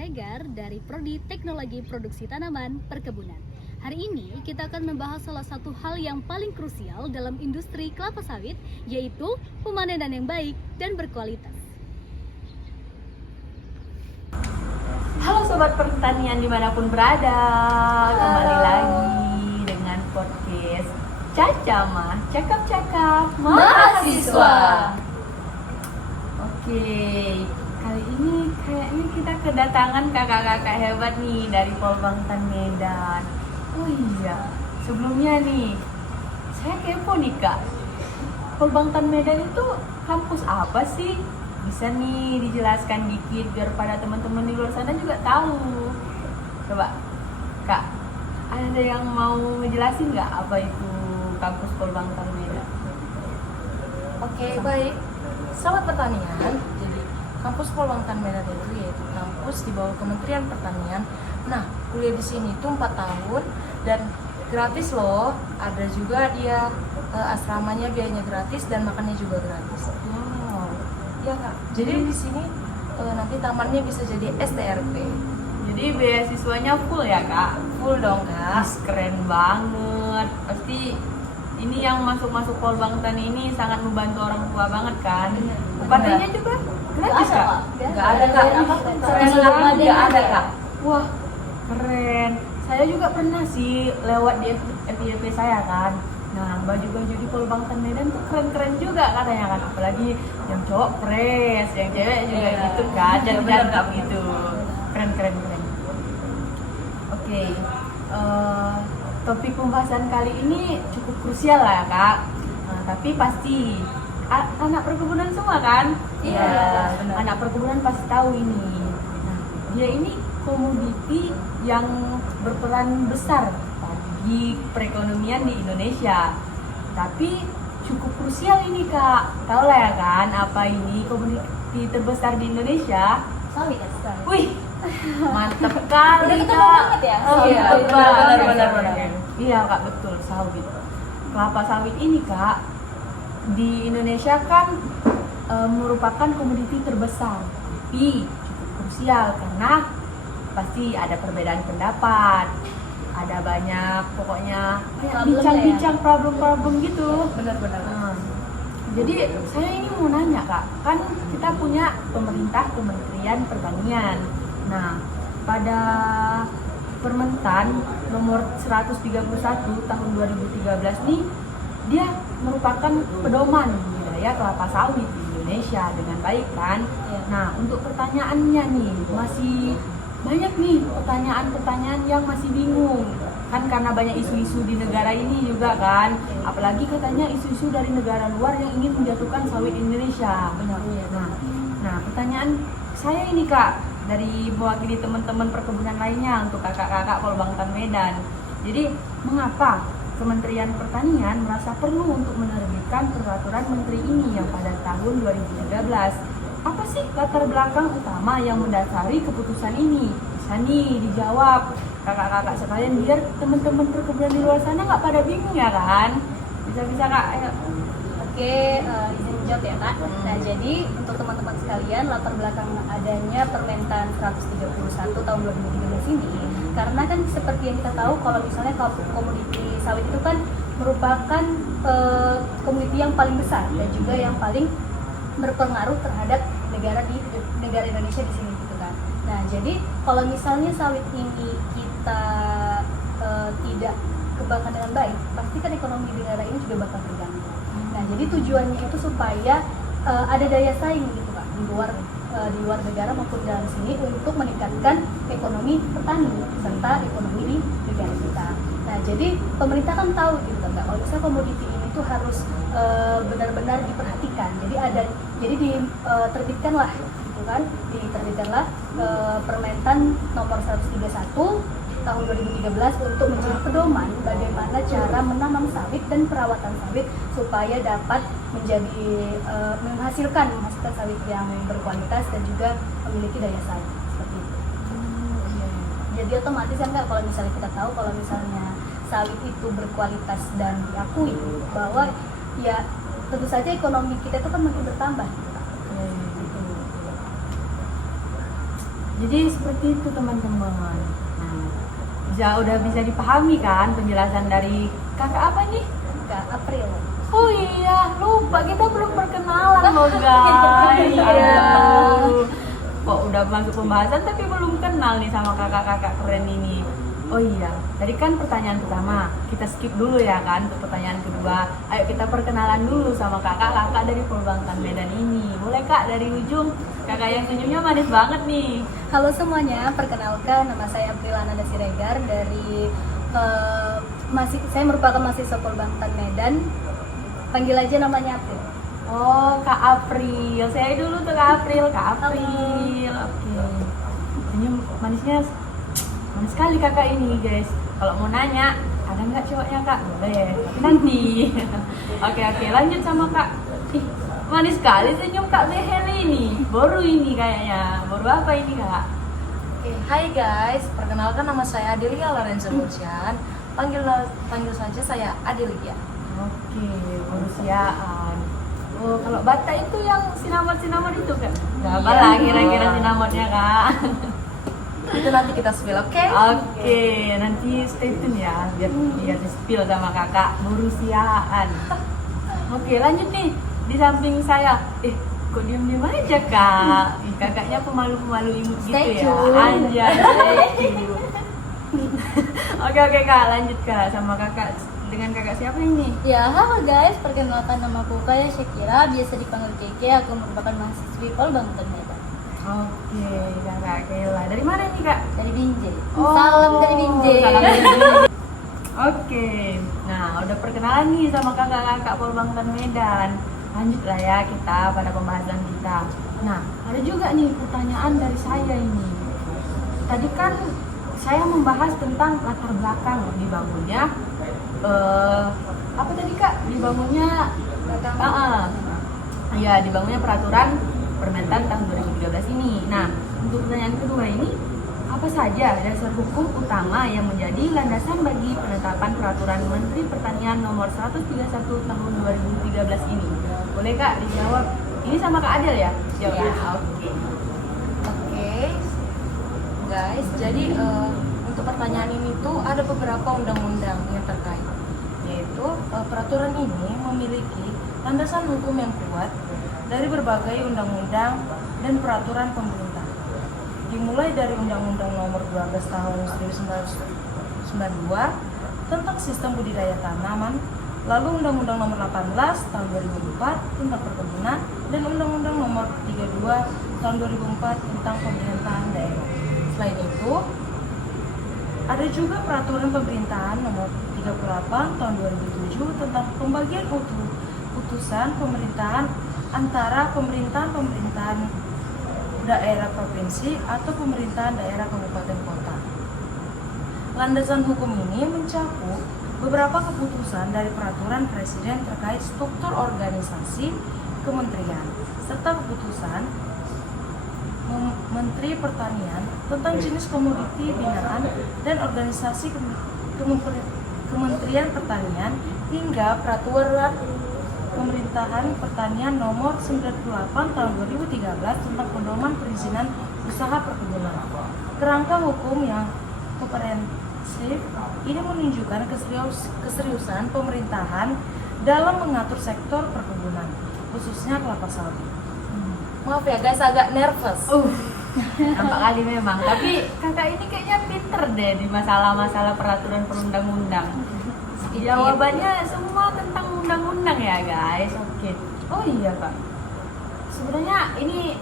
Siregar dari Prodi Teknologi Produksi Tanaman Perkebunan. Hari ini kita akan membahas salah satu hal yang paling krusial dalam industri kelapa sawit, yaitu pemanenan yang baik dan berkualitas. Halo Sobat Pertanian dimanapun berada, kembali lagi dengan podcast Caca Mah Cakap-cakap Mahasiswa. Oke, kali ini kayaknya kita kedatangan kakak-kakak hebat nih dari Polbangtan Medan. Oh iya, sebelumnya nih, saya kepo nih kak, Polbangtan Medan itu kampus apa sih? Bisa nih dijelaskan dikit biar pada teman-teman di luar sana juga tahu. Coba kak, ada yang mau ngejelasin nggak apa itu kampus Polbangtan Medan? Oke, baik. Sobat Pertanian, jadi kampus Polbangtan Medan itu yaitu kampus di bawah Kementerian Pertanian. Nah, kuliah di sini itu 4 tahun dan gratis loh. Ada juga dia asramanya biayanya gratis dan makannya juga gratis. Wow, Ya kak. Jadi di sini nanti tamannya bisa jadi STRP. jadi beasiswanya full ya kak? Full dong kak. Keren banget. Pasti ini yang masuk Polbangtan ini sangat membantu orang tua banget kan? UKT-nya juga gratis kak? Nggak ada kak. Keren banget, nggak ada kak. Wah, keren. Saya juga pernah sih lewat di FYP saya kan. Nah, baju-baju di Polbangtan Medan tuh keren-keren juga katanya kan. Apalagi yang cowok fresh, yang cewek juga gitu kan. Jangan gitu. Keren. Oke, topik pembahasan kali ini cukup krusial lah kak. Nah, tapi pasti anak perkebunan semua kan? Iya, benar. Anak perkebunan pasti tahu ini. Nah, dia ini komoditi yang berperan besar bagi perekonomian di Indonesia. Tapi cukup krusial ini kak. Tahu lah ya kan apa ini komoditi terbesar di Indonesia? Sawit ya, Wih, mantep kali Udah ketebak kak. banget ya? Oh iya, Sawit. Benar. Iya kak, betul, sawit. Kelapa sawit ini kak di Indonesia kan merupakan komoditi terbesar, tapi cukup krusial karena pasti ada perbedaan pendapat, ada banyak pokoknya Problem bincang-bincang problem-problem gitu. Benar-benar. Nah, jadi saya ini mau nanya kak, kan kita punya pemerintah Kementerian Pertanian. Nah, pada Permentan nomor 131 tahun 2013 nih, dia merupakan pedoman budaya kelapa sawit di Indonesia dengan baik kan? Iya. Nah, untuk pertanyaannya nih, masih banyak nih pertanyaan-pertanyaan yang masih bingung. Kan karena banyak isu-isu di negara ini juga kan, apalagi katanya isu-isu dari negara luar yang ingin menjatuhkan sawit Indonesia. Benar. Nah, pertanyaan saya ini kak, dari mewakili teman-teman perkebunan lainnya untuk kakak-kakak Polbangtan Medan. Jadi, mengapa Kementerian Pertanian merasa perlu untuk menerbitkan peraturan menteri ini yang pada tahun 2013? Apa sih latar belakang utama yang mendasari keputusan ini? Bisa nih dijawab kakak-kakak sekalian biar teman-teman perkebunan di luar sana nggak pada bingung ya kan? Bisa kak, ayo. Oke, izin jawab ya kak. Nah, jadi untuk teman-teman sekalian, latar belakang adanya Permentan 131 tahun 2013 ini, karena kan seperti yang kita tahu kalau misalnya komoditi sawit itu kan merupakan komoditi yang paling besar dan juga yang paling berpengaruh terhadap negara Indonesia di sini gitu kan. Nah, jadi kalau misalnya sawit ini kita tidak kembangkan dengan baik, pasti kan ekonomi negara ini juga bakal terganggu. Nah, jadi tujuannya itu supaya ada daya saing gitu Pak di luar negara maupun dalam sini untuk meningkatkan ekonomi petani serta ekonomi di negara kita. Nah, jadi pemerintah kan tahu gitu kan kalau misalnya komoditi ini tuh harus benar-benar diperhatikan. Jadi diterbitkanlah gitu kan, diterbitkanlah Permentan nomor 131 tahun 2013 untuk menjadi pedoman bagaimana cara menanam sawit dan perawatan sawit supaya dapat menjadi menghasilkan sawit yang berkualitas dan juga memiliki daya saing seperti itu. Jadi otomatis kan nggak, kalau misalnya kita tahu kalau misalnya sawit itu berkualitas dan diakui bahwa ya tentu saja ekonomi kita itu kan makin bertambah gitu, Kak. Jadi seperti itu teman-teman. Nah, udah bisa dipahami kan penjelasan dari kakak apa nih? Kak April. Oh iya, lupa kita belum perkenalan loh guys. Iya. Aduh. Kok udah masuk pembahasan tapi belum kenal nih sama kakak-kakak keren ini. Oh iya, tadi kan pertanyaan pertama, kita skip dulu ya kan untuk pertanyaan kedua. Ayo kita perkenalan dulu sama kakak-kakak dari Polbangtan Medan ini. Boleh kak dari ujung, kakak yang senyumnya manis banget nih. Halo semuanya, perkenalkan nama saya April Ananda Siregar dari saya merupakan mahasiswa Polbangtan Medan. Panggil aja namanya April. Oh, Kak April. Saya dulu tuh Kak April. Oke. Senyum manisnya manis sekali kakak ini, guys. Kalau mau nanya, ada nggak cowoknya kak? Boleh. Tapi nanti. Oke. Lanjut sama kak. Ih, manis sekali senyum kak Beheli ini. Baru ini kayaknya. Baru apa ini kak? Oke, hai guys, perkenalkan nama saya Adelia Lorenzo Mursian. Panggil saja saya Adelia. Oke, manusiaan. Oh, kalau Batak itu yang sinamon itu kan? Gak apa lah kira-kira sinamotnya kak. Itu nanti kita spill, oke? Oke, nanti stay tune ya biar di spill sama kakak manusiaan. Oke, lanjut nih di samping saya. Kok diem-diem aja kak? Kakaknya pemalu-pemalu imut gitu Stay ya. tune. Anjay, stay tune. Oke kak, lanjut kak sama kakak. Dengan kakak siapa ini? Ya, halo guys, perkenalkan nama aku Kaya Syakira, biasa dipanggil Keke. Aku merupakan mahasiswi Polbangtan Medan. Oke, kakak Kayla. Dari mana nih kak? Dari Binjai. Oh, Salam dari Binjai. salam dari Binjai. Oke, nah udah perkenalan nih sama kakak-kakak Polbangtan Medan. Lanjut lah ya kita pada pembahasan kita. Nah, ada juga nih pertanyaan dari saya ini. Tadi kan saya membahas tentang latar belakang dibangunnya apa tadi kak? Dibangunnya ya dibangunnya peraturan Permentan tahun 2013 ini. Nah, untuk pertanyaan kedua ini, apa saja dasar hukum utama yang menjadi landasan bagi penetapan peraturan Menteri Pertanian nomor 131 tahun 2013 ini? Boleh kak dijawab? Ini sama Kak Adel ya? Jawab. Ya. Oke, guys, jadi untuk pertanyaan ini tuh ada beberapa undang-undang yang terkait, yaitu peraturan ini memiliki landasan hukum yang kuat dari berbagai undang-undang dan peraturan pemerintah, dimulai dari Undang-Undang Nomor 12 Tahun 1992 tentang Sistem Budidaya Tanaman, lalu Undang-Undang Nomor 18 Tahun 2004 tentang Perkebunan, dan Undang-Undang Nomor 32 Tahun 2004 tentang Pemerintahan Daerah. Selain itu, ada juga Peraturan Pemerintahan Nomor 38 Tahun 2007 tentang pembagian putusan pemerintahan antara pemerintahan daerah provinsi atau pemerintahan daerah kabupaten kota. Landasan hukum ini mencakup beberapa keputusan dari peraturan presiden terkait struktur organisasi kementerian serta keputusan Menteri Pertanian tentang jenis komoditi binaan dan organisasi Kementerian Pertanian hingga peraturan Pemerintahan Pertanian Nomor 98 Tahun 2013 tentang pedoman perizinan usaha perkebunan. Kerangka hukum yang komprehensif ini menunjukkan keseriusan pemerintahan dalam mengatur sektor perkebunan, khususnya kelapa sawit. Maaf ya guys, agak nervous. Nampak kali memang. Tapi kakak ini kayaknya pinter deh di masalah-masalah peraturan perundang-undang. Jawabannya semua tentang undang-undang ya guys. Oke. Oh iya kak. Sebenarnya ini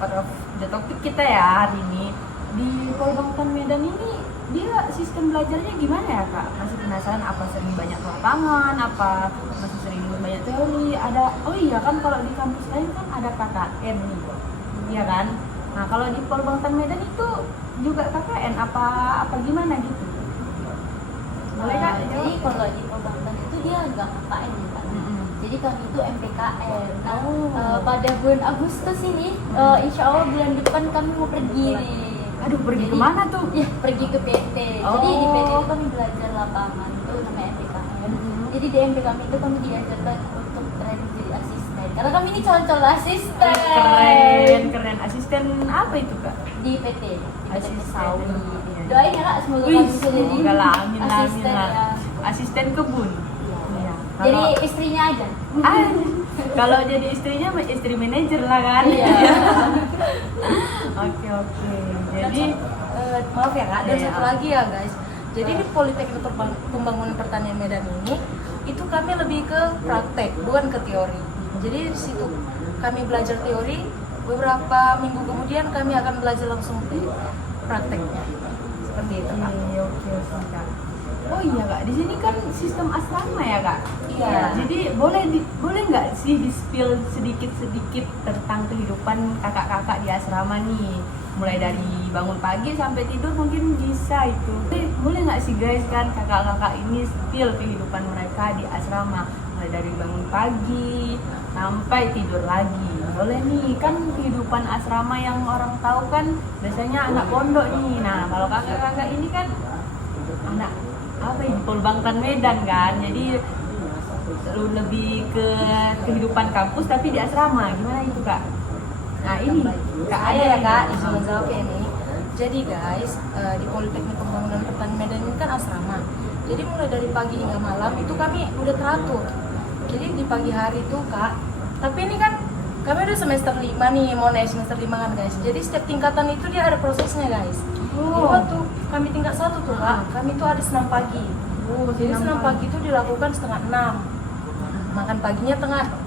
part of the topic kita ya hari ini. Di Polbangtan Medan ini dia sistem belajarnya gimana ya kak? Masih penasaran apa sering banyak lapangan, apa masih sering banyak teori? Ada, oh iya kan kalau di kampus lain kan ada KKN nih, iya kan? Nah kalau di Polbangtan Medan itu juga KKN apa gimana gitu? Boleh kak? Jadi kalau di Polbangtan itu dia nggak KKN ya Kak. Jadi kami itu MPKN. Nah, pada bulan Agustus ini, insya Allah bulan depan kami mau pergi nih. Aduh, pergi Jadi, kemana tuh? Ya, pergi ke PT. Jadi di PT itu kami belajar lapangan, itu namanya MPKN. Jadi di MPKN itu kami diajarkan untuk training jadi asisten. Karena kami ini calon-calon asisten. Keren. Asisten apa itu kak? di PT Asisten. Sawi. Iya. Doain ya kak, semoga Wih, kamu bisa jadi semoga lah, amin lah, amin asisten lah. ya. Asisten kebun. Iya. Jadi Kalau- istrinya aja. Ah, kalau jadi istrinya istri manajer lah kan. Iya. Oke oke. Dan Jadi maaf ya kak, dan Iya. satu lagi ya guys. Jadi di Politeknik Pembangunan Pertanian Medan ini, itu kami lebih ke praktek, bukan ke teori. Jadi di situ kami belajar teori, beberapa minggu kemudian kami akan belajar langsung di prakteknya. Seperti itu kak. oke oke Kak. Oh iya Kak, di sini kan sistem asrama ya Kak. Iya. Jadi boleh nggak sih di spill sedikit tentang kehidupan kakak-kakak di asrama nih? Mulai dari bangun pagi sampai tidur mungkin bisa itu. Boleh nggak sih guys kan kakak-kakak ini spill kehidupan mereka di asrama, mulai dari bangun pagi sampai tidur lagi. Boleh nih, kan kehidupan asrama yang orang tahu kan biasanya anak pondok nih. Nah kalau kakak-kakak ini kan anak apa ini, Polbangtan Medan kan, jadi lebih ke kehidupan kampus tapi di asrama. Gimana itu Kak? Nah ini Kak Ada ya kak, izin menjawab ya ini. Jadi guys, di Politeknik Pembangunan Pertanian Medan ini kan asrama. Jadi mulai dari pagi hingga malam itu kami udah teratur. Jadi di pagi hari itu kak, tapi ini kan kami udah semester 5 nih, mau naik semester 5 kan guys. Jadi setiap tingkatan itu dia ada prosesnya guys. Jadi waktu kami tingkat 1 tuh kak, kami tuh ada senam pagi. Jadi senam pagi itu dilakukan setengah 6. Makan paginya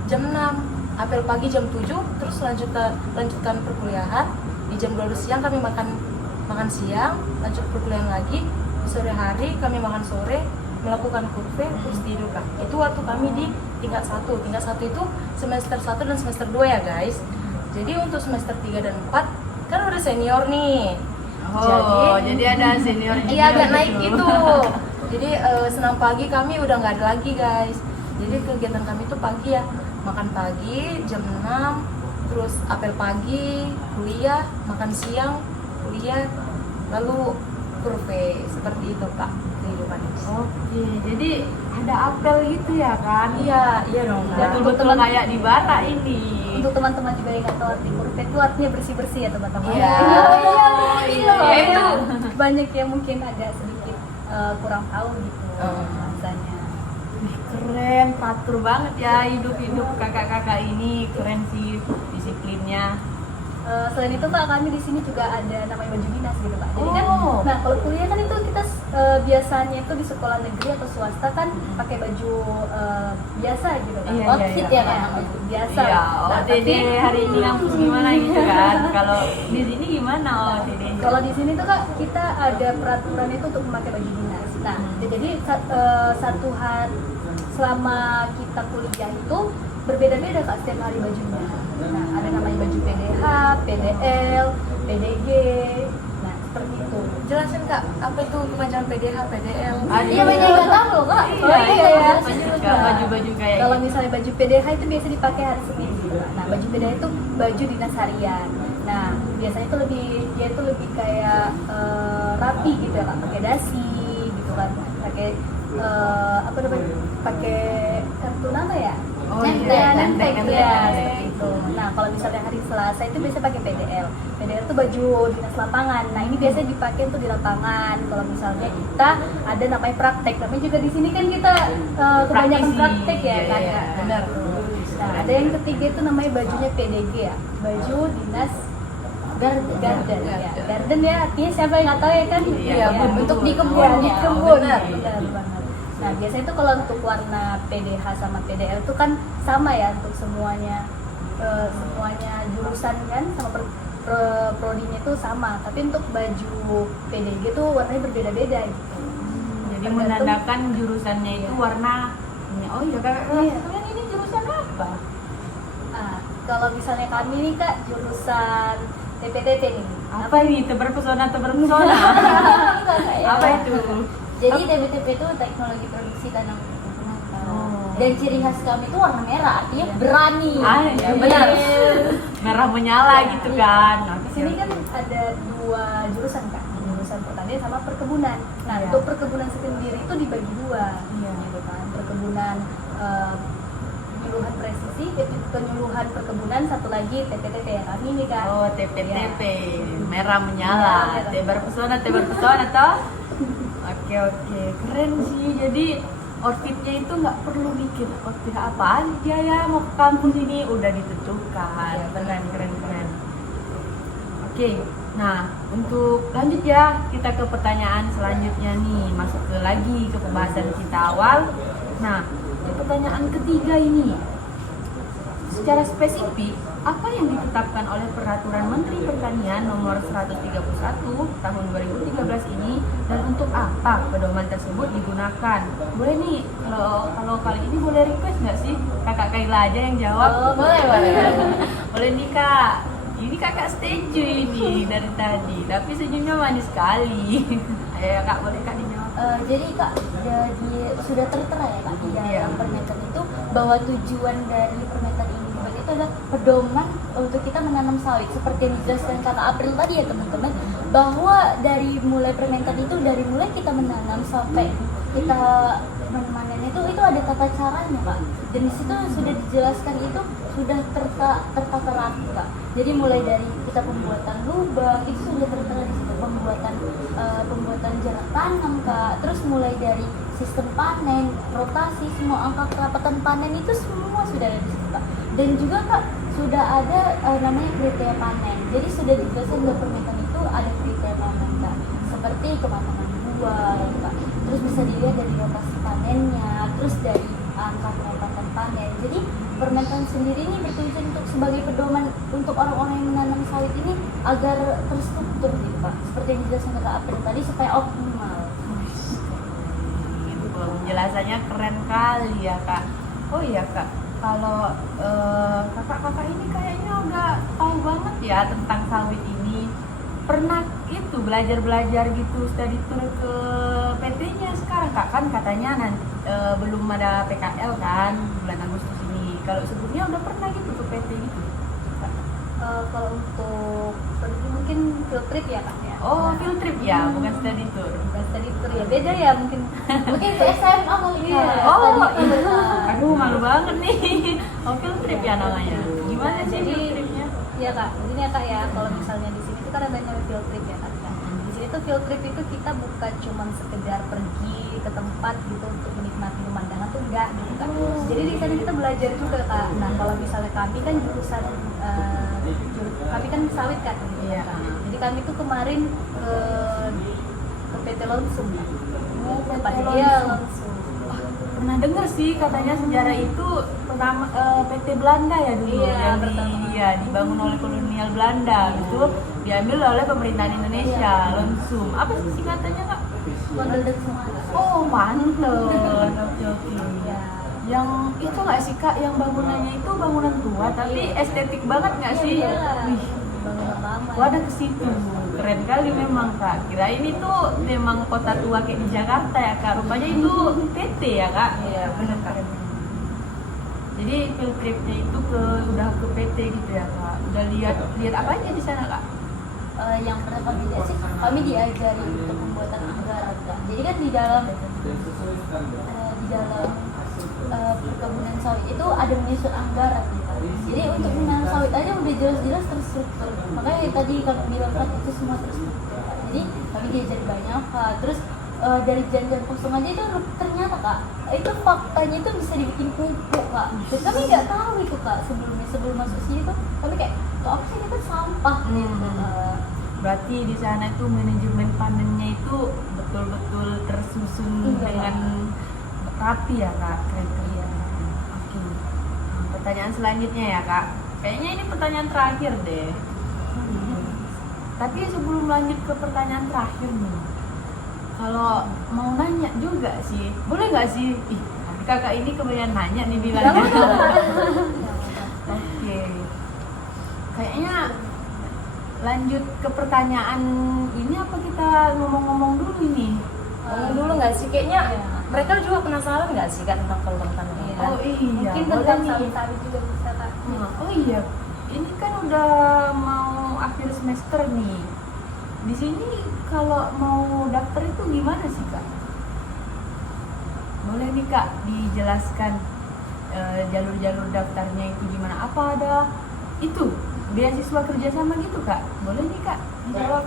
jam 6. Apel pagi jam 7, terus lanjutkan perkuliahan. Di jam 12 siang kami makan siang, lanjut perkuliahan lagi. Di sore hari kami makan sore, melakukan kurve, terus tidur kak. Itu waktu kami di tingkat 1. Tingkat 1 itu semester 1 dan semester 2 ya guys. Jadi untuk semester 3 dan 4 kan udah senior nih. Oh, jadi ada senior Iya agak naik gitu. Jadi senam pagi kami udah nggak ada lagi guys. Jadi kegiatan kami tuh pagi ya, makan pagi jam 6, terus apel pagi, kuliah, makan siang, kuliah, lalu kurve, seperti itu kak kehidupannya. Oke, jadi ada apel gitu ya kan? Iya dong kak. Betul-betul kayak di bara ini. Untuk teman-teman juga yang nggak tahu arti kurve itu artinya bersih-bersih ya teman-teman. Iya. Iya, Iya, itu. banyak yang mungkin agak sedikit kurang tahu gitu Oh. bahasanya. Wih, keren, teratur banget ya hidup-hidup kakak-kakak ini, keren sih disiplinnya. Selain itu kak, kami di sini juga ada namanya baju dinas gitu kak. Jadi kan, Oh. nah kalau kuliah kan itu kita biasanya itu di sekolah negeri atau swasta kan pakai baju biasa gitu kan. Iya, Outfit iya. ya kan, baju biasa. Iya, Nah, OTD hari ini ngampus gimana gitu kan? Kalau di sini gimana OTD? kalau di sini tuh kak kita ada peraturan itu untuk memakai baju dinas. Nah, jadi satu hari selama kita kuliah itu berbeda-beda kak setiap hari bajunya. Nah, ada namanya baju PDH, PDL, PDG. Nah, seperti itu. Jelasin kak, apa itu kepanjangan PDH, PDL? Iya banyak yang nggak tahu loh kak. Iya, baju-baju kayak Kalau gitu. misalnya baju PDH itu biasa dipakai hari Senin gitu. Nah, baju PDH itu baju dinas harian. Nah, biasanya itu dia itu lebih kayak rapi gitu ya kak, pakai dasi gitu kan, pakai apa namanya, pakai kartu nama ya. Oh, Nenteng, iya, nenteng nenteng. ya seperti itu. Nah, kalau misalnya hari Selasa itu biasa pakai PDL. PDL itu baju dinas lapangan. Nah, ini biasanya dipakai untuk di lapangan. Kalau misalnya kita ada namanya praktek. Namanya juga di sini kan kita kebanyakan Praktisi. praktek ya kan. Iya, benar. Nah, ada yang ketiga itu namanya bajunya PDG ya. Baju dinas garden ya. Garden ya artinya siapa yang nggak tahu ya kan? Iya, Ya, kebun. untuk di kebun Iya, di iya, kebun. benar. Benar banget. Nah, biasanya itu kalau untuk warna PDH sama PDL itu kan sama ya untuk semuanya jurusan kan sama prodinya itu sama. Tapi untuk baju PDG itu warnanya berbeda-beda gitu. Jadi Tergantung- menandakan jurusannya itu warna. Oh iya kakak, Iya. kalian ini jurusan apa? Nah, kalau misalnya kami nih kak jurusan TPTT nih. Apa ini? Terpesona. Apa itu? Jadi TPTP itu teknologi produksi tanam perkebunan. Oh. Dan ciri khas kami itu warna merah, artinya berani. Ah, iya, benar. Merah menyala gitu kan. Di sini kan ada dua jurusan kan, jurusan pertanian sama perkebunan. Nah, Iya. untuk perkebunan sendiri itu dibagi dua, Iya. gitu kan. Perkebunan penyuluhan presisi, penyuluhan perkebunan, satu lagi TPTP ya kami nih Kak. Oh, TPTP, Ya. merah menyala, Merah. tebar pesona toh. Oke, keren sih. Jadi outfitnya itu nggak perlu mikir outfit apaan dia ya mau ke kampus ini, udah ditentukan. Ya, benar. Keren. Oke, nah untuk lanjut ya kita ke pertanyaan selanjutnya nih, masuk lagi ke pembahasan kita awal. Nah, di pertanyaan ketiga ini, secara spesifik, apa yang ditetapkan oleh Peraturan Menteri Pertanian Nomor 131 Tahun 2013 ini, dan untuk apa pedoman tersebut digunakan? Boleh nih, kalau kali ini boleh request nggak sih Kakak Kaila aja yang jawab? Oh, boleh. Boleh nih Kak. Ini Kakak setuju ini dari tadi, tapi senyumnya manis sekali. Ayo Kak, boleh Kak dijawab? Jadi Kak, sudah tertera ya Kak di dalam Iya. Permenkes itu bahwa tujuan dari Permenkes ini dibuat itu adalah pedoman untuk kita menanam sawit, seperti yang dijelaskan Kakak April tadi ya teman-teman, bahwa dari mulai Permenkes itu dari mulai kita menanam sampai kita memanen itu ada tata caranya Kak, dan di situ sudah dijelaskan, itu sudah tertata rapi Kak. Jadi mulai dari kita pembuatan lubang itu sudah tertera di situ, pembuatan jarak tanam Kak, terus mulai dari sistem panen, rotasi, semua angka kerapatan panen itu semua sudah ada di situ Kak. Dan juga Kak sudah ada namanya kriteria panen. Jadi sudah dijelaskan dalam Permenkes itu ada kriteria panen Kak, seperti kematangan buah gitu, Kak. Terus bisa dilihat dari rotasi panennya, terus dari angka kerapatan panen. Jadi Permenkes sendiri ini bertujuan untuk sebagai pedoman untuk orang-orang yang menanam sawit ini agar terstruktur gitu Pak. Seperti yang dijelaskan Kak April tadi, supaya optimal. Penjelasannya keren kali ya Kak. Oh iya Kak, kalau kakak-kakak ini kayaknya udah tahu banget ya tentang sawit ini. Pernah itu belajar gitu study tour ke PT-nya sekarang Kak, kan katanya nanti belum ada PKL kan bulan Agustus ini. Kalau sebelumnya udah pernah gitu ke PT gitu? Kalau untuk mungkin field trip ya Kak ya. Oh, field trip ya, bukan study tour. Bukan study tour ya, beda ya mungkin. Mungkin ke SMA kali ya. Oh, study tour. iya. Aduh, malu banget nih. Oh, field trip ya namanya. Gimana sih Jadi, field tripnya? Iya Kak, jadi ya Kak ya, kalau misalnya di sini itu kan ada namanya field trip ya Kak. Di sini tuh field trip itu kita bukan cuma sekedar pergi ke tempat gitu untuk menikmati pemandangan tuh enggak gitu kan. Jadi di sana kita belajar juga Kak. Nah kalau misalnya kami kan jurusan kami kan sawit kan. Iya. Jadi kami tuh kemarin ke PT Lonsum. PT Iya Lonsum. Lonsum. Pernah dengar sih katanya sejarah itu pertama PT Belanda ya dulu Iya, yang pertama. dibangun oleh kolonial Belanda itu diambil oleh pemerintahan Indonesia. Lonsum. Apa sih singkatannya Kak? Kondel dan Semarang. Oh, mantel. Oke. Iya. Yang itu nggak sih Kak, yang bangunannya itu bangunan tua tapi estetik banget nggak sih? Iya. Wih, Bangunan lama. gua ada ke situ. Keren kali memang Kak. Kirain itu memang kota tua kayak di Jakarta ya Kak. Rupanya itu PT ya Kak. Iya, benar Kak. Jadi field tripnya itu udah ke PT gitu ya Kak. Udah lihat apa aja di sana Kak? Yang pernah kami lihat sih, kami diajari untuk pembuatan anggaran Kak. Jadi kan di dalam perkebunan sawit itu ada menyusun anggaran gitu. Jadi untuk menanam sawit aja udah jelas-jelas terstruktur. Makanya tadi kalau di Bapak itu semua terstruktur Kak. Jadi kami diajari banyak Kak. Terus dari jam-jam kosong aja itu ternyata Kak, itu faktanya itu bisa dibikin pupuk Kak. Dan kami nggak tahu itu Kak sebelum masuk sini tuh kami kayak kok apa sih itu sampah gitu. Berarti di sana itu manajemen panennya itu betul-betul tersusun Iya. dengan rapi ya Kak. Keren ya. Oke. Pertanyaan selanjutnya ya Kak. Kayaknya ini pertanyaan terakhir deh. Tapi sebelum lanjut ke pertanyaan terakhir nih, kalau mau nanya juga sih, boleh nggak sih? Ih, kakak ini kebanyakan nanya nih bilangnya. Oke. Kayaknya lanjut ke pertanyaan ini apa kita ngomong-ngomong dulu ini? Ngomong dulu nggak sih? Kayaknya mereka juga penasaran nggak sih Kak tentang peluang tanaman? Oh iya. Mungkin boleh tentang nih. sawit-sawit juga bisa Kak. Oh iya. Ini kan udah mau akhir semester nih. Di sini kalau mau daftar itu gimana sih Kak? Boleh nih Kak dijelaskan. jalur-jalur daftarnya itu gimana, apa ada itu beasiswa kerjasama gitu Kak? Boleh nih Kak jawab.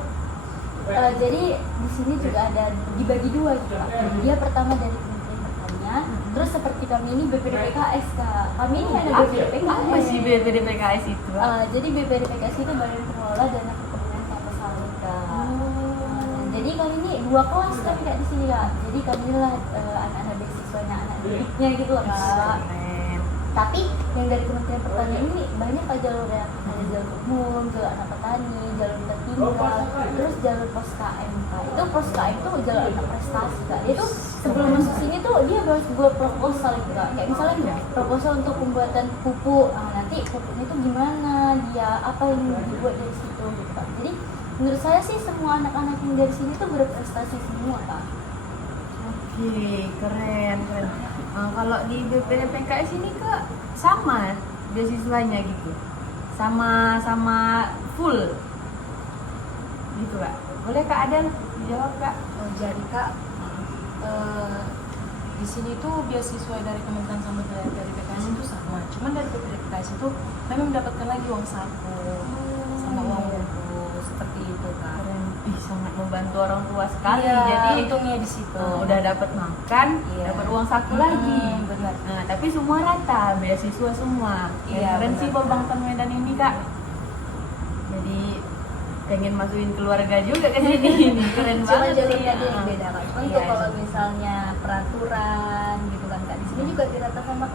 Jadi di sini juga ada dibagi dua gitu Kak. Dia pertama dari Kementerian Pertanian, terus seperti kami ini BPDPKS Kak. Kami ini ada BPDPKS. Apa sih BPDPKS itu? Jadi BPDPKS itu Badan Pengelola Dana Perkebunan Kelapa Sawit Kak. Jadi kami ini dua kelas kami Kak di sini Kak. Jadi kami lah anak-anak beasiswanya, anak didiknya gitu loh Kak. Tapi yang dari Kementerian Pertanian ini banyak Kak jalurnya. Ada jalur umum, jalur anak petani, jalur tertinggal, terus jalur pos KM Kak. Itu pos KM itu jalur anak prestasi Kak. Dia tuh sebelum masuk sini tuh dia harus buat proposal gitu Kak. Kayak misalnya proposal untuk pembuatan pupuk. Nanti pupuknya itu gimana, dia apa yang dibuat dari situ gitu Kak. Jadi menurut saya sih semua anak-anak yang dari sini tuh berprestasi semua Kak. Oke, keren. Kalau di BPDPKS ini Kak sama beasiswanya gitu, sama full gitu Kak. Boleh Kak Adel dijawab Kak? Jadi Kak, di sini tuh beasiswa dari Kementerian sama dari PKS itu sama. Cuman dari PKS itu kami mendapatkan lagi uang saku sama uang buku seperti itu Kak. Keren. Ih, sangat membantu orang tua sekali. Iya, Jadi untungnya di situ. udah dapat makan, Iya. dapat uang saku lagi. Benar. Nah, tapi semua rata, beasiswa semua. Iya, Keren sih benar. Polbangtan Medan ini Kak. Jadi pengen masukin keluarga juga ke sini. Ini keren Cuma banget jalurnya sih. dia yang beda Kak. Cuma Iya, untuk kalau iya. misalnya peraturan gitu kan Kak. Di sini juga dirata sama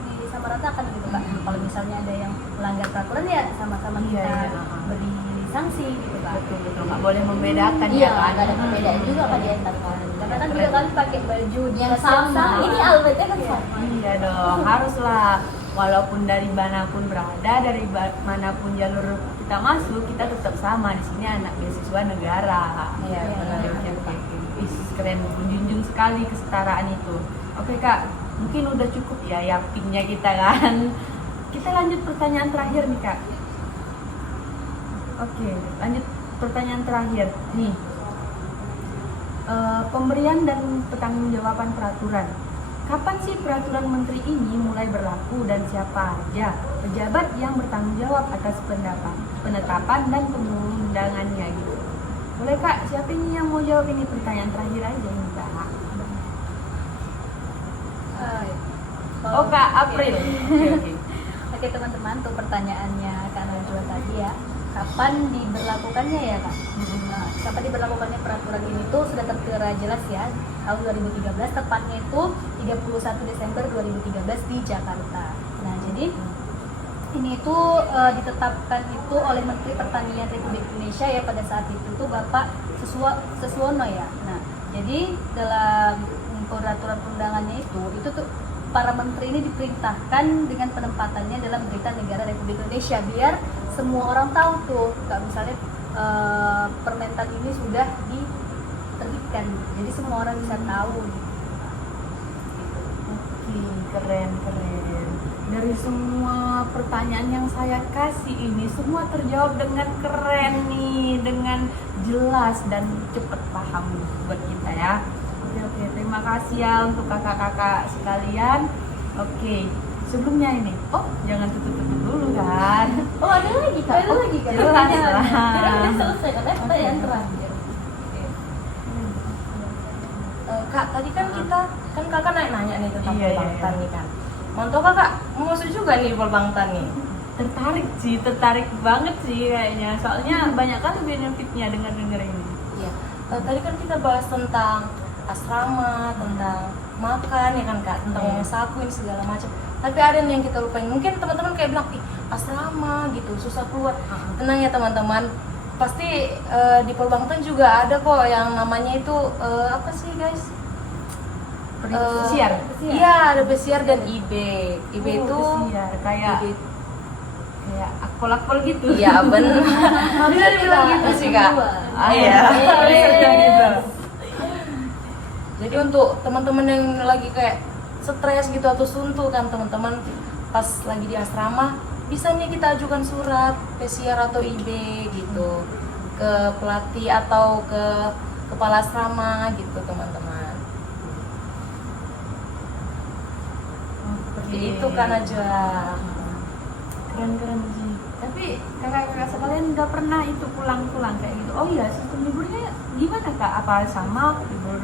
ratakan gitu Kak. Kalau misalnya ada yang melanggar peraturan ya sama-sama Iya, kita iya. beri sanksi gitu Kak. Betul, nggak boleh membedakan Iya, ya kan. nggak ada perbedaan juga Kak di antara kalian. Karena kan juga kalian pakai baju Yang sama. sama. Ini albatnya kan sama. Iya dong, haruslah. Walaupun dari manapun berada, dari manapun jalur kita masuk, kita tetap sama. Di sini anak beasiswa negara. Iya, benar. Oke. Ih, keren, menjunjung sekali kesetaraan itu. Oke Kak, mungkin udah cukup ya yapingnya kita kan. Kita lanjut pertanyaan terakhir nih Kak. Oke, lanjut pertanyaan terakhir nih. Pemberian dan pertanggungjawaban peraturan. Kapan sih peraturan menteri ini mulai berlaku dan siapa aja pejabat yang bertanggung jawab atas penetapan dan pengundangannya gitu? Boleh Kak, siapa ini yang mau jawab ini pertanyaan terakhir aja nih Kak? Oh Kak April. Oke. Oke teman-teman, untuk pertanyaannya Kak Najwa tadi ya, kapan diberlakukannya ya Kak? Nah, kapan diberlakukannya peraturan ini tuh sudah tertera jelas ya, tahun 2013, tepatnya itu 31 Desember 2013 di Jakarta. Nah jadi ini itu ditetapkan itu oleh Menteri Pertanian Republik Indonesia ya pada saat itu tuh Bapak Suswono ya. Nah jadi dalam peraturan undangannya itu tuh para menteri ini diperintahkan dengan penempatannya dalam Berita Negara Republik Indonesia biar semua orang tahu tuh, kayak misalnya Permentan ini sudah diterbitkan, jadi semua orang bisa tahu. Oke, keren. Dari semua pertanyaan yang saya kasih ini semua terjawab dengan keren nih, dengan jelas dan cepat paham buat kita ya. Oke, terima kasih ya untuk kakak-kakak sekalian. Oke, sebelumnya ini, jangan tutup dulu kan. Oh ada lagi Kak? Ada lagi Kak? Jelas lah. Kira udah selesai kan? Pertanyaan terakhir. Kak, tadi kan kita kakak nanya nih tentang Iya, Polbangtan iya. nih kan. Mantap Kakak, mau masuk juga nih di Polbangtan nih. Tertarik banget sih kayaknya. Soalnya banyak kali benefitnya dengar ini. Iya. Tadi kan kita bahas tentang asrama, tentang makan ya kan Kak, tentang uang saku ini segala macam. Tapi ada yang kita lupain. Mungkin teman-teman kayak bilang, asrama gitu, susah keluar. Tenang ya teman-teman. Pasti di Polbangtan juga ada kok yang namanya itu apa sih guys? Pesiar. Iya, ada pesiar dan IB. IB itu pesiar, kayak IB akpol gitu. iya benar. Bisa dibilang gitu sih Kak. Iya. Jadi untuk teman-teman yang lagi kayak stres gitu atau suntuk kan teman-teman pas lagi di asrama, bisa nih kita ajukan surat pesiar atau IB gitu ke pelatih atau ke kepala asrama gitu teman-teman. Seperti itu kan aja. Keren sih. Tapi kakak-kakak sekalian nggak pernah itu pulang kayak gitu? Oh iya, sistem liburnya gimana kak? Apa sama libur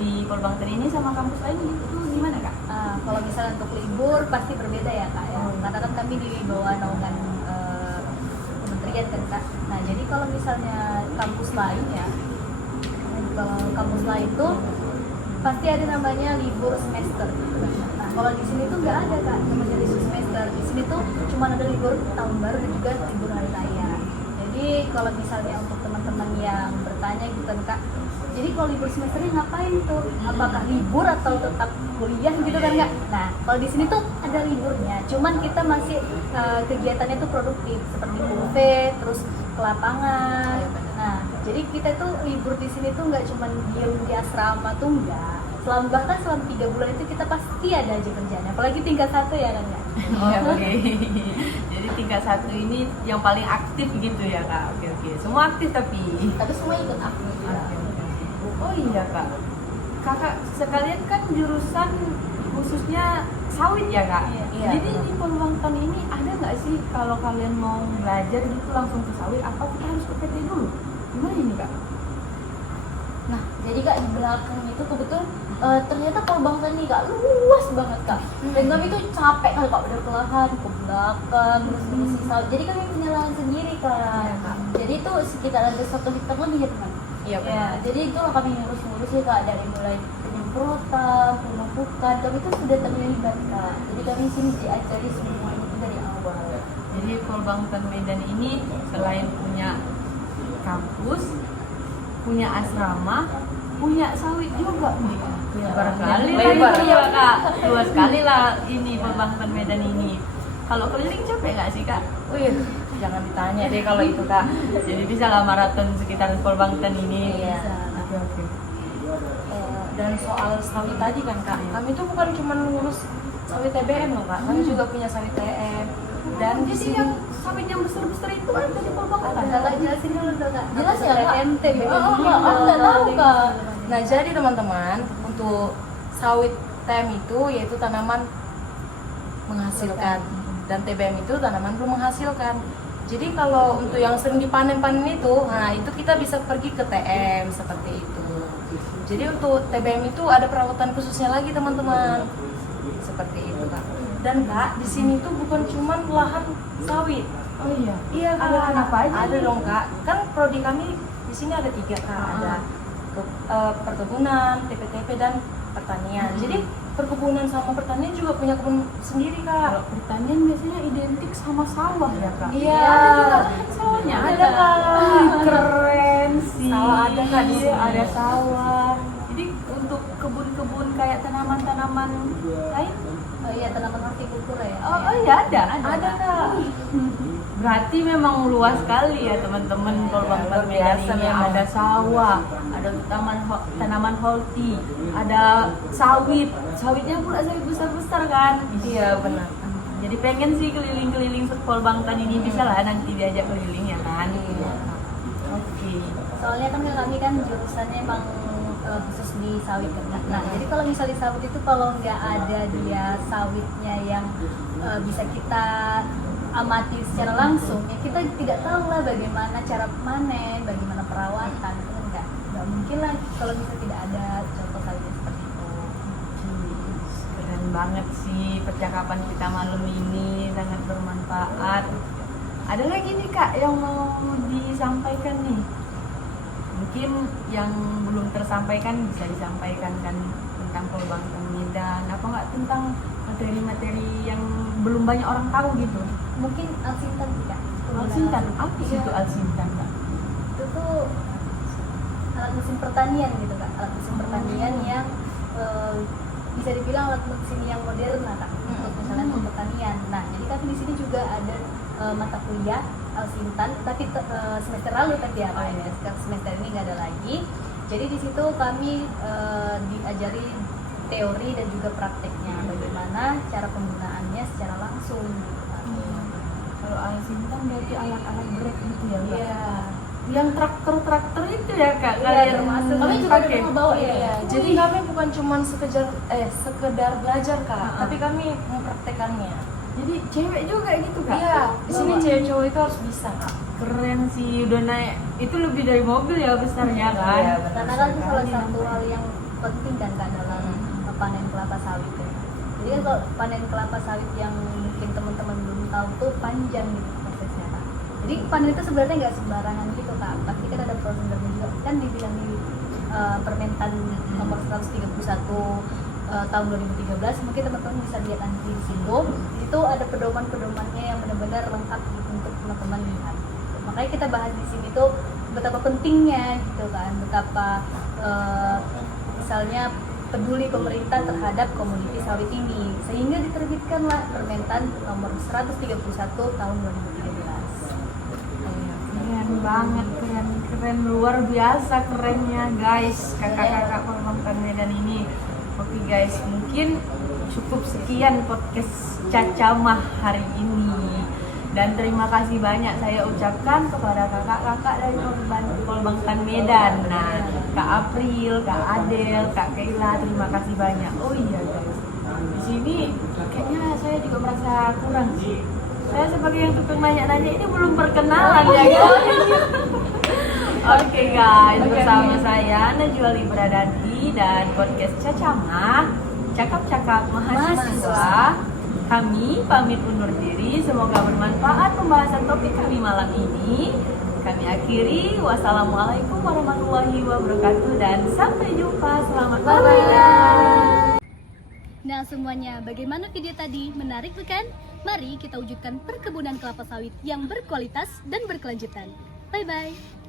di Polbangten ini sama kampus lain gitu gimana kak? Kalau misalnya untuk libur pasti berbeda ya kak ya. Karena kan kami di bawah naungan kementerian kan kak. Nah jadi kalau misalnya kampus lain ya, kalau kampus lain tuh pasti ada namanya libur semester. Nah kalau di sini tuh nggak ada kak namanya libur semester. Di sini tuh cuma ada libur tahun baru dan juga libur hari raya. Jadi kalau misalnya untuk teman-teman yang bertanya gitu kan kak, jadi kalau libur semesternya ngapain tuh? Apakah libur atau tetap kuliah gitu kan kak? Nah kalau di sini tuh ada liburnya, cuman kita masih kegiatannya tuh produktif seperti buffet, terus ke lapangan. Nah jadi kita tuh libur di sini tuh nggak cuman diem di asrama tuh enggak. Bahkan selama 3 bulan itu kita pasti ada aja kerjanya, apalagi tingkat 1 ya kan kak? Oke. Jadi tingkat 1 ini yang paling aktif gitu ya kak? Oke. Semua aktif tapi. Tapi semua ikut aktif. Oke. Oh iya kak. Kakak sekalian kan jurusan khususnya sawit ya kak? Iya. Jadi di Polbangten ini ada nggak sih kalau kalian mau belajar gitu langsung ke sawit? Apa kita harus ke PT dulu? Gimana ini kak? Nah, jadi kak di belakang itu kebetulan ternyata Polbangten ini kak luas banget kak. Dan kami tuh capek kalau kak udah ke lahan, ke belakang, terus mengisi sawit. Jadi kami punya lahan sendiri kak. Jadi itu sekitar ada 1 hektar lebih ya teman. Iya Ya, benar. jadi itu kami ngurus-ngurus ya kak dari mulai penyemprotan, pemupukan, kami itu sudah terlibat kak. Jadi kami sini diajari semua itu dari awal. Jadi Polbangten Medan ini selain punya kampus, punya asrama, punya sawit juga. Barangkali Lebar. ya kak, luas sekali lah ini Polbangten Medan ini. Kalau keliling capek nggak sih kak? Wih, jangan ditanya deh kalau itu kak. Jadi bisa lah maraton sekitar Polbangten ini. Iya. Oke. Dan soal sawit tadi kan kak, kami tuh bukan cuma ngurus sawit TBM loh kak, kami juga punya sawit TM. Dan di Jadi sini yang sawit yang besar-besar itu ada di Polbangten. Kakak jelasin dulu dong kak. Jelas ya, Kak? MT Aku nggak tahu kak. Nah jadi teman-teman, untuk sawit TM itu yaitu tanaman menghasilkan, dan TBM itu tanaman belum menghasilkan. Jadi kalau untuk yang sering dipanen-panen itu, nah itu kita bisa pergi ke TM seperti itu. Jadi untuk TBM itu ada perawatan khususnya lagi teman-teman, seperti itu kak. Dan kak di sini tuh bukan cuma lahan sawit. Oh iya. Iya kak. Ada lahan apa aja Ada nih? dong kak. Kan prodi kami di sini ada 3 kak. Ada perkebunan, TPTP dan pertanian. Jadi perkebunan sama pertanian juga punya kebun sendiri kak. Kalau pertanian biasanya identik sama sawah ya kak? Iya. Ada juga kan sawahnya. Ada, Kak. Keren sih. Sawah ada, Kak, di sini. Ada sawah. Jadi untuk kebun-kebun kayak tanaman-tanaman lain? Oh iya, tanaman hortikultura ya. Oh iya ada. Ada kak. Berarti memang luas sekali ya teman-teman Polbangten luar Medan biasa ini. memang. Ada sawah, ada tanaman holti, ada sawitnya pula sawit besar-besar kan? Iya benar. Jadi pengen sih keliling-keliling Polbangten ini, bisa lah nanti diajak keliling ya kan? Iya. Oke. Soalnya kan kami kan jurusannya emang khusus di sawit kan. Nah, jadi kalau misalnya di sawit itu kalau nggak ada dia sawitnya yang bisa kita amati secara langsung, ya kita tidak tahu lah bagaimana cara panen, bagaimana perawatan, itu kan nggak mungkin lah kalau bisa tidak ada contoh sawitnya seperti itu. Keren banget sih percakapan kita malam ini, sangat bermanfaat. Ada lagi nih kak yang mau disampaikan nih? Mungkin yang belum tersampaikan bisa disampaikan kan tentang Polbangten Medan, apa nggak tentang materi-materi yang belum banyak orang tahu gitu? Mungkin alsintan tidak. Alsintan, apa sih itu alsintan kak? Itu tuh alat mesin pertanian gitu kak, alat mesin pertanian yang bisa dibilang alat mesin yang modern lah kak, untuk misalnya untuk pertanian. Nah jadi kami di sini juga ada mata kuliah alsintan, tapi semester lalu tapi ya kak, ini semester ini nggak ada lagi. Jadi di situ kami diajari teori dan juga prakteknya, bagaimana cara penggunaannya secara langsung gitu kak. Kalau alsintan berarti alat-alat berat gitu ya kak? Iya. yang traktor itu ya kak, Iya, kalian termasuk. Kami juga ada pakai. ngebawa ya. Iya. Jadi kami bukan cuma sekedar belajar kak, tapi kami mempraktekannya. Jadi cewek juga gitu kak? Iya, di sini Bawa. cewek cowok itu harus bisa kak. Keren sih, udah naik itu lebih dari mobil ya besarnya kan? Iya, benar. Karena kan itu salah satu hal yang penting kan kak dalam panen kelapa sawit ya. Jadi kan kalau panen kelapa sawit yang mungkin teman-teman belum tahu tuh panjang gitu prosesnya kak. Jadi panen itu sebenarnya nggak sembarangan gitu kak. Pasti kan ada prosedurnya juga. Kan dibilang di Permentan nomor 131 tahun 2013, mungkin teman-teman bisa lihat nanti di situ. Itu ada pedoman-pedomannya yang benar-benar lengkap gitu untuk teman-teman lihat. Makanya kita bahas di sini tuh betapa pentingnya gitu kan, betapa misalnya peduli pemerintah terhadap komoditi sawit ini, sehingga diterbitkanlah Permentan nomor 131 tahun 2013. Keren banget, keren luar biasa kerennya guys, kakak-kakak Pembangunan Medan ini. Oke guys, mungkin cukup sekian podcast Cacamah hari ini. Dan terima kasih banyak saya ucapkan kepada kakak-kakak dari Pembangunan Medan. Nah, Kak April, Kak Adel, Kak Keila, terima kasih banyak. Oh iya guys, di sini kayaknya saya juga merasa kurang sih. Saya sebagai yang tukang nanya-nanya ini belum perkenalan ya guys. Oke guys, bersama saya Najwa Libradadi dan podcast Cacamah, cakap-cakap mahasiswa. Kami pamit undur diri, semoga bermanfaat pembahasan topik kami malam ini. Kami akhiri, wassalamualaikum warahmatullahi wabarakatuh dan sampai jumpa, selamat malam. Nah semuanya, bagaimana video tadi? Menarik bukan? Mari kita wujudkan perkebunan kelapa sawit yang berkualitas dan berkelanjutan. Bye-bye.